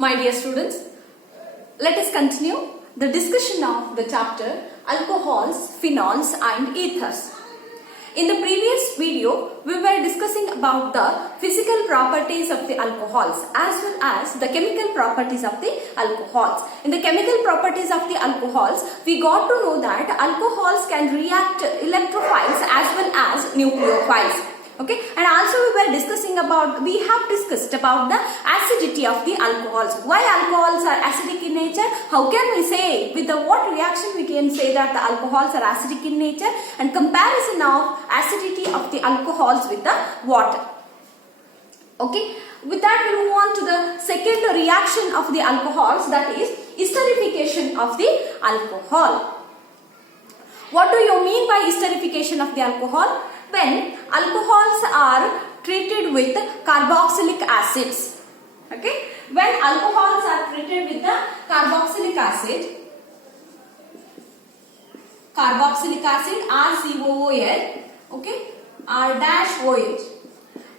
My dear students, let us continue the discussion of the chapter alcohols, phenols and ethers. In the previous video, we were discussing about the physical properties of the alcohols as well as the chemical properties of the alcohols. In the chemical properties of the alcohols, we got to know that alcohols can react electrophiles as well as nucleophiles. Okay, and also we have discussed about the acidity of the alcohols. Why alcohols are acidic in nature? How can we say, with the what reaction we can say that the alcohols are acidic in nature, and comparison of acidity of the alcohols with the water. Okay, with that we move on to the second reaction of the alcohols, that is esterification of the alcohol. What do you mean by esterification of the alcohol? When alcohols are treated with carboxylic acids. Okay, when alcohols are treated with the carboxylic acid RCOOH, okay, R-OH,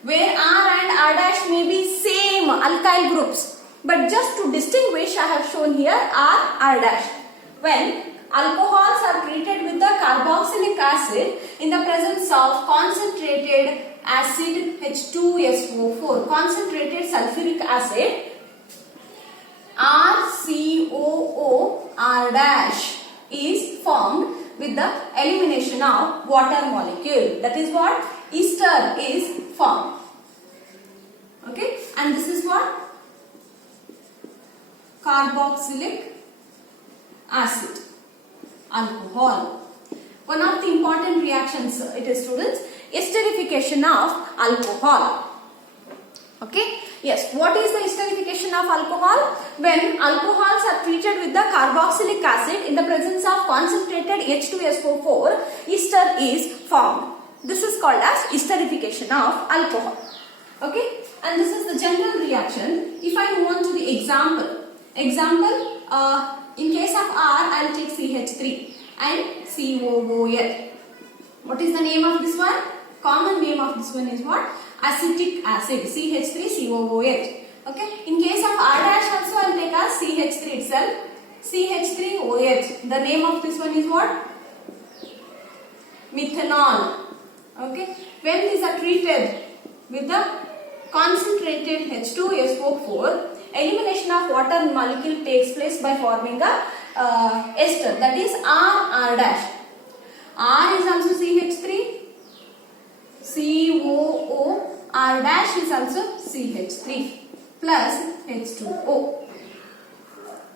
where R and R- may be same alkyl groups, but just to distinguish I have shown here R. When alcohols are treated with the carboxylic acid in the presence of concentrated acid H2SO4, concentrated sulfuric acid, RCOOR- is formed with the elimination of water molecule. That is what ester is formed. Okay, and this is what carboxylic acid alcohol. One of the important reactions it is, students, esterification of alcohol. Okay, yes, what is the esterification of alcohol? When alcohols are treated with the carboxylic acid in the presence of concentrated H2SO4, ester is formed. This is called as esterification of alcohol. Okay, and this is the general reaction. If I move on to the example, in case of R, I will take CH3 and COOH. What is the name of this one? Common name of this one is what? Acetic acid, CH3COOH. Okay. In case of R' also, I will take as CH3 itself, CH3OH. The name of this one is what? Methanol. Okay. When these are treated with the concentrated H2SO4, elimination of water molecule takes place by forming a ester, that is R'. R is also CH3, COOR' is also CH3 plus H2O.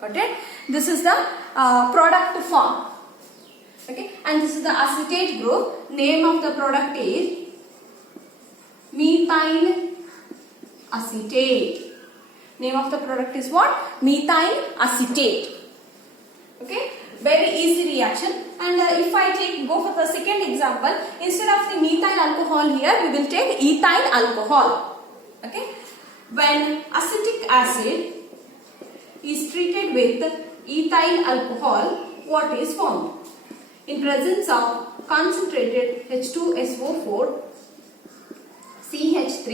Okay, this is the product form. Okay, and this is the acetate group. Name of the product is methyl acetate. Name of the product is what? Methyl acetate. Okay, very easy reaction. And if I go for the second example, instead of the methyl alcohol here, we will take ethyl alcohol. Okay, when acetic acid is treated with ethyl alcohol, what is formed? In presence of concentrated H2SO4, CH3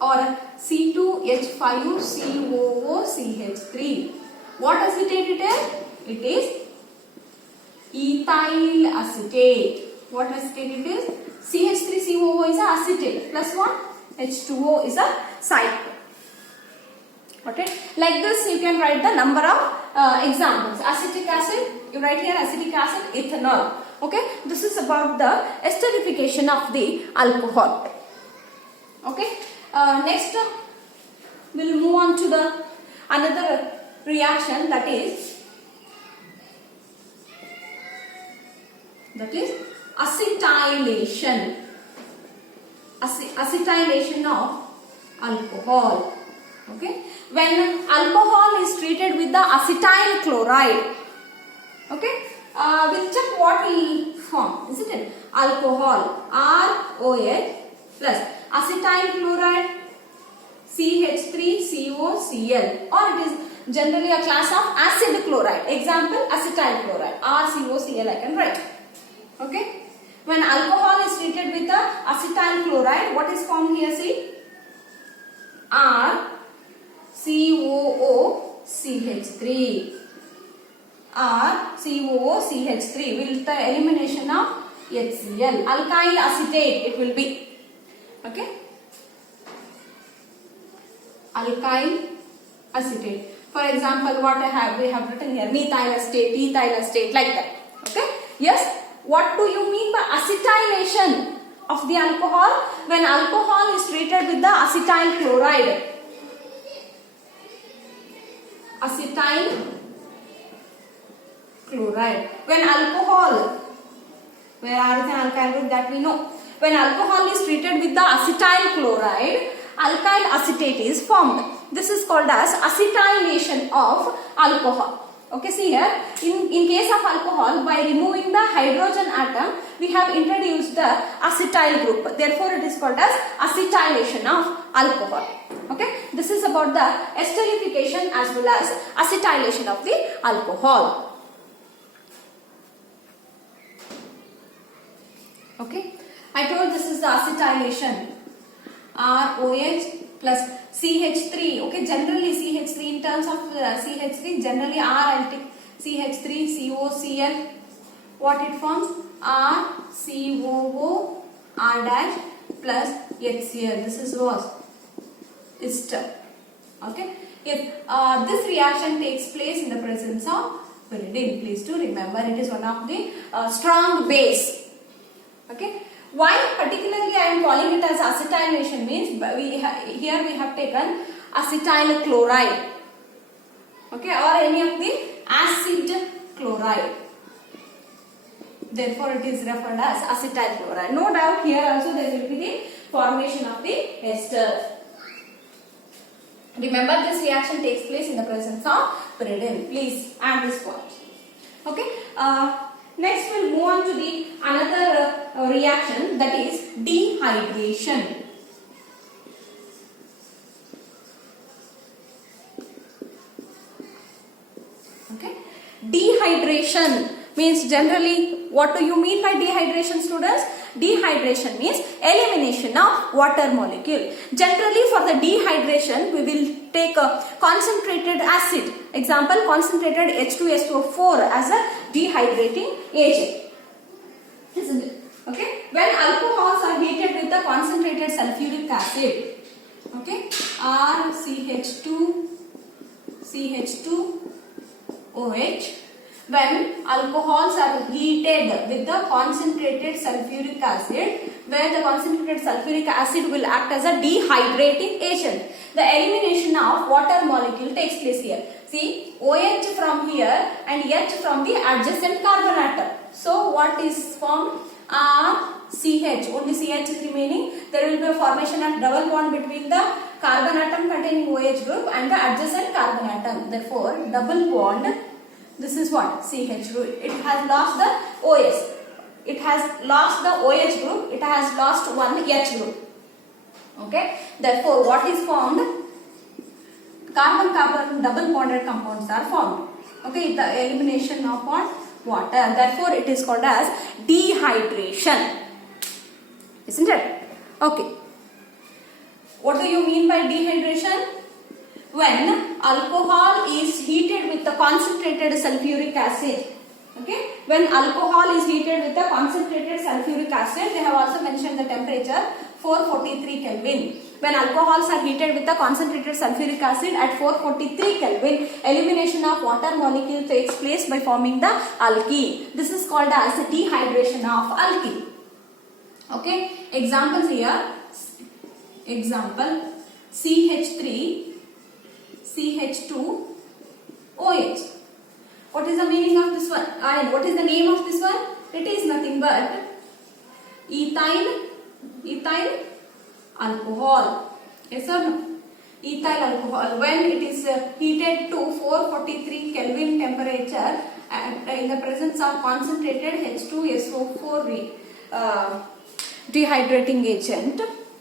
or C2H5COOCH3. What acetate it is? It is ethyl acetate. What acetate it is? CH3COO is a acetate plus what? H2O is a side. Okay. Like this you can write the number of examples. Acetic acid, you write here acetic acid, ethanol. Okay. This is about the esterification of the alcohol. Okay. Next we will move on to the another reaction, that is acetylation. Acetylation of alcohol. Okay, when alcohol is treated with the acetyl chloride, okay, we'll check what will form, isn't it? Alcohol, ROH plus acetyl chloride, CH3COCl, or it is generally a class of acid chloride. Example, acetyl chloride, RCOCl I can write. Okay, when alcohol is treated with the acetyl chloride, what is formed here? See, R COO CH3 or COOCH3 with the elimination of HCl. Alkyl acetate it will be. Okay. Alkyl acetate. For example, what we have written here, methyl acetate, ethyl acetate, like that. Okay. Yes. What do you mean by acetylation of the alcohol? When alcohol is treated with the acetyl chloride. Acetyl chloride. When alcohol, where are the alkyl group that we know? When alcohol is treated with the acetyl chloride, alkyl acetate is formed. This is called as acetylation of alcohol. Okay, see here, in case of alcohol, by removing the hydrogen atom, we have introduced the acetyl group. Therefore, it is called as acetylation of alcohol. Okay, this is about the esterification as well as acetylation of the alcohol. Okay, I told this is the acetylation. ROH plus CH3. Okay, generally CH3 in terms of CH3, generally R I'll take CH3, COCl. What it forms? RCOO R dash plus HCl. This is what? Ester. Okay. If this reaction takes place in the presence of pyridine, please do remember it is one of the strong base. Okay. Why particularly I am calling it as acetylation means here we have taken acetyl chloride, okay, or any of the acid chloride. Therefore, it is referred as acetyl chloride. No doubt here also there will be the formation of the ester. Remember this reaction takes place in the presence of pyridine. Please add this point. Okay. Next we'll move on to the another reaction, that is dehydration. Okay. Dehydration means generally, what do you mean by dehydration, students? Dehydration means elimination of water molecule. Generally for the dehydration we will take a concentrated acid. Example, concentrated H2SO4 as a dehydrating agent. Isn't it? Okay. When alcohols are heated with the concentrated sulfuric acid, okay, RCH2OH. When alcohols are heated with the concentrated sulfuric acid, where the concentrated sulfuric acid will act as a dehydrating agent, the elimination of water molecule takes place here. See, OH from here and H from the adjacent carbon atom. So, what is formed? RCH, only CH is remaining. There will be a formation of double bond between the carbon atom containing OH group and the adjacent carbon atom. Therefore, double bond. This is what? CH group. It has lost the OS. It has lost the OH group. It has lost one H group. Okay. Therefore, what is formed? Carbon-carbon double bonded compounds are formed. Okay. The elimination of what? Water. Therefore, it is called as dehydration. Isn't it? Okay. What do you mean by dehydration? When alcohol is heated with the concentrated sulfuric acid. Okay. When alcohol is heated with the concentrated sulfuric acid, they have also mentioned the temperature 443 Kelvin. When alcohols are heated with the concentrated sulfuric acid at 443 Kelvin, elimination of water molecule takes place by forming the alkene. This is called as dehydration of alkene. Okay. Examples here. Example, CH3 CH2 OH. What is the meaning of this one? And what is the name of this one? It is nothing but ethyl alcohol. Yes or no? Ethyl alcohol. When it is heated to 443 Kelvin temperature in the presence of concentrated H2SO4 dehydrating agent,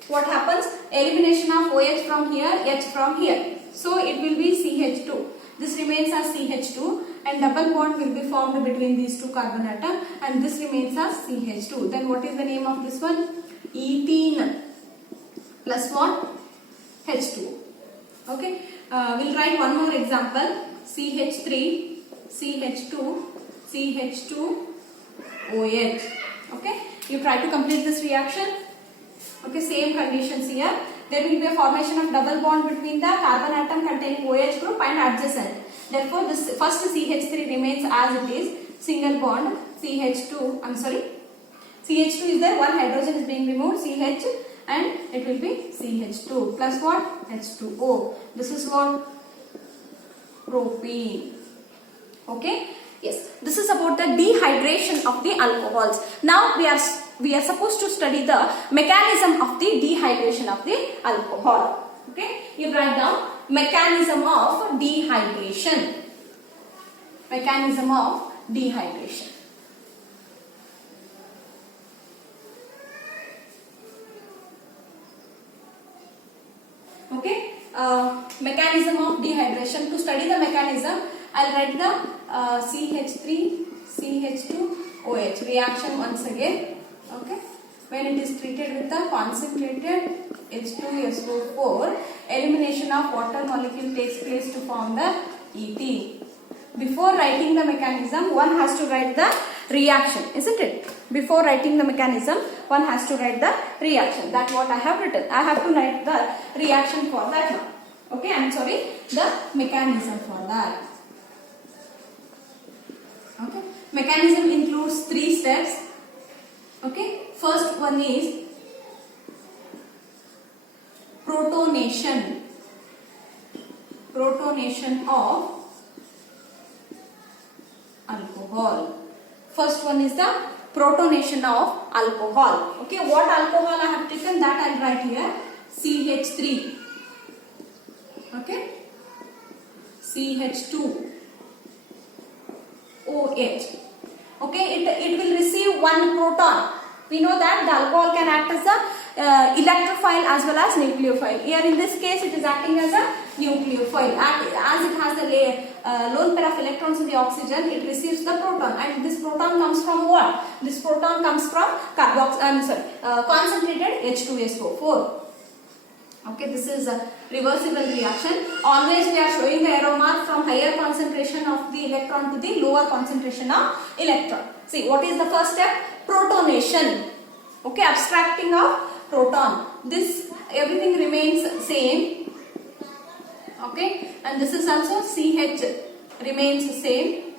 what happens? Elimination of OH from here, H from here. So it will be CH2. This remains as CH2 and double bond will be formed between these two carbon atoms and this remains as CH2. Then what is the name of this one? Ethene plus what? H2. Okay. We'll write one more example. CH3, CH2, CH2, OH. Okay, you try to complete this reaction. Okay, same conditions here. There will be a formation of double bond between the carbon atom containing OH group and adjacent. Therefore, this first CH3 remains as it is. Single bond CH2. CH2 is there. One hydrogen is being removed. CH and it will be CH2 plus what? H2O. This is what? Propene. Okay. Yes. This is about the dehydration of the alcohols. Now we are supposed to study the mechanism of the dehydration of the alcohol. Okay. You write down mechanism of dehydration. Mechanism of dehydration. Okay. Mechanism of dehydration. To study the mechanism, I'll write the CH3, CH2, OH reaction once again. Okay. When it is treated with the concentrated H2SO4, elimination of water molecule takes place to form the ET. Before writing the mechanism, one has to write the reaction, isn't it? Before writing the mechanism, one has to write the reaction. That's what I have written. I have to write the reaction for that one. Okay, I'm sorry, the mechanism for that. Okay, mechanism includes 3 steps. Okay, first one is protonation. Protonation of alcohol. First one is the protonation of alcohol. Okay, what alcohol I have taken, that I will write here. CH3. Okay, CH2, OH. Okay, it will receive one proton. We know that the alcohol can act as a electrophile as well as nucleophile. Here in this case, it is acting as a nucleophile. And as it has the lone pair of electrons in the oxygen, it receives the proton. And this proton comes from what? This proton comes from concentrated H2SO4. Okay, this is a reversible reaction. Always we are showing the arrow mark from higher concentration of the electron to the lower concentration of electron. See, what is the first step? Protonation. Okay, abstracting of proton. This everything remains same. Okay, and this is also CH remains same.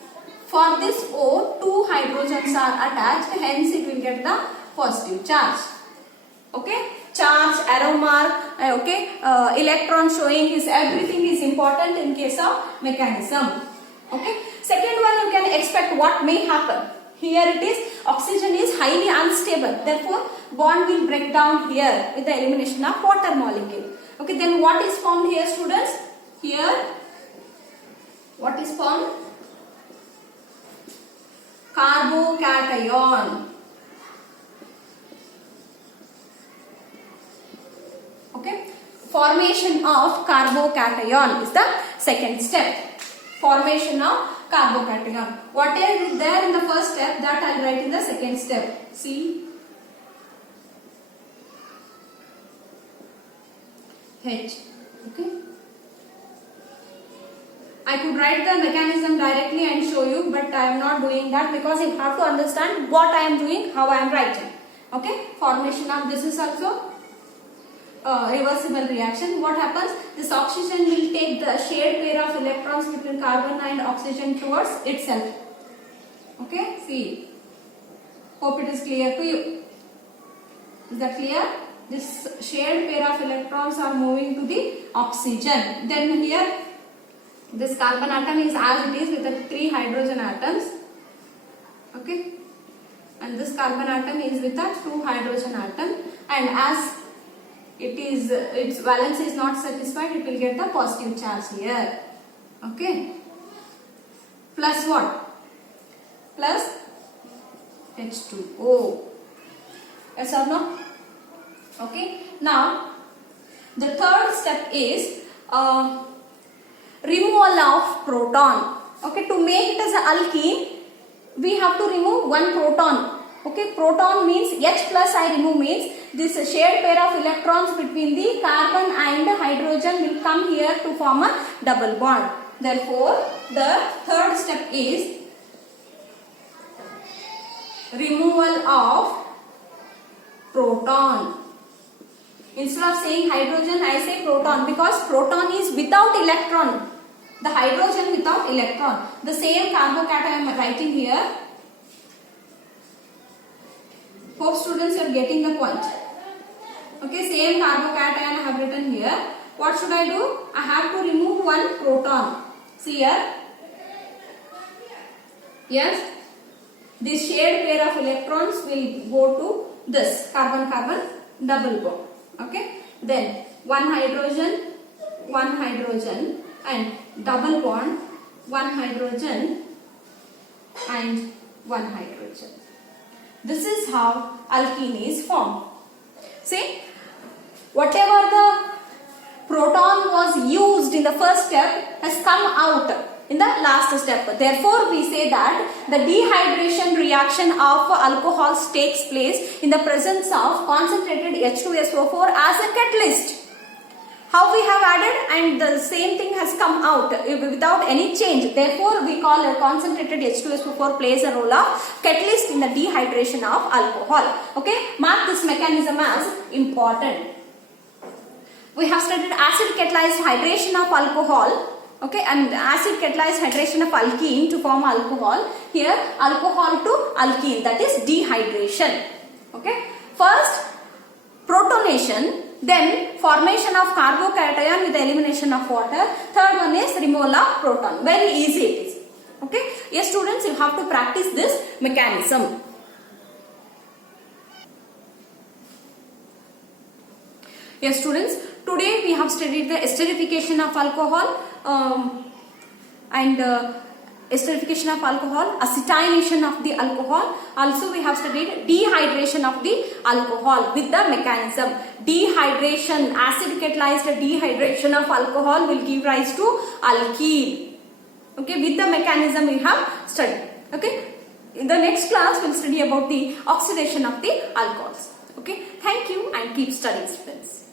For this O, 2 hydrogens are attached, hence it will get the positive charge. Okay, charge, arrow mark, electron showing is everything is important in case of mechanism. Okay, second one, you can expect what may happen. Here it is, oxygen is highly unstable, therefore bond will break down here with the elimination of water molecule. Okay, then what is formed here, students? Here, what is formed? Carbocation. Okay, formation of carbocation is the second step. Formation of carbocation. What is there in the first step, that I will write in the second step. C H. Okay, I could write the mechanism directly and show you, but I am not doing that because you have to understand what I am doing, how I am writing. Okay, formation of this is also reversible reaction. What happens? This oxygen will take the shared pair of electrons between carbon and oxygen towards itself. Okay, see. Hope it is clear to you. Is that clear? This shared pair of electrons are moving to the oxygen. Then here, this carbon atom is as it is with the 3 hydrogen atoms. Okay, and this carbon atom is with a 2 hydrogen atom, and as its valence is not satisfied, it will get the positive charge here. Okay, plus what? Plus H2O. Yes or no? Okay, now the third step is removal of proton. Okay, to make it as an alkene, we have to remove one proton. Okay, proton means H plus I remove means this shared pair of electrons between the carbon and hydrogen will come here to form a double bond. Therefore, the third step is removal of proton. Instead of saying hydrogen, I say proton because proton is without electron. The hydrogen without electron. The same carbocation I am writing here. Hope students you are getting the point. Okay, same carbocation I have written here. What should I do? I have to remove one proton. See here. Yes. This shared pair of electrons will go to this carbon-carbon double bond. Okay. Then one hydrogen and double bond, one hydrogen and one hydrogen. This is how alkene is formed. See, whatever the proton was used in the first step has come out in the last step. Therefore, we say that the dehydration reaction of alcohols takes place in the presence of concentrated H2SO4 as a catalyst. How we have added and the same thing has come out without any change. Therefore, we call a concentrated H2SO4 plays a role of catalyst in the dehydration of alcohol. Okay, mark this mechanism as important. We have studied acid catalyzed hydration of alcohol. Okay, and acid catalyzed hydration of alkene to form alcohol. Here, alcohol to alkene, that is dehydration. Okay, first protonation. Then formation of carbocation with the elimination of water. Third one is removal of proton. Very easy it is. Okay. Yes, students, you have to practice this mechanism. Yes, students, today we have studied the esterification of alcohol esterification of alcohol, acetylation of the alcohol. Also we have studied dehydration of the alcohol with the mechanism. Dehydration, acid catalyzed dehydration of alcohol will give rise to alkene. Okay, with the mechanism we have studied. Okay, in the next class we will study about the oxidation of the alcohols. Okay, thank you and keep studying, students.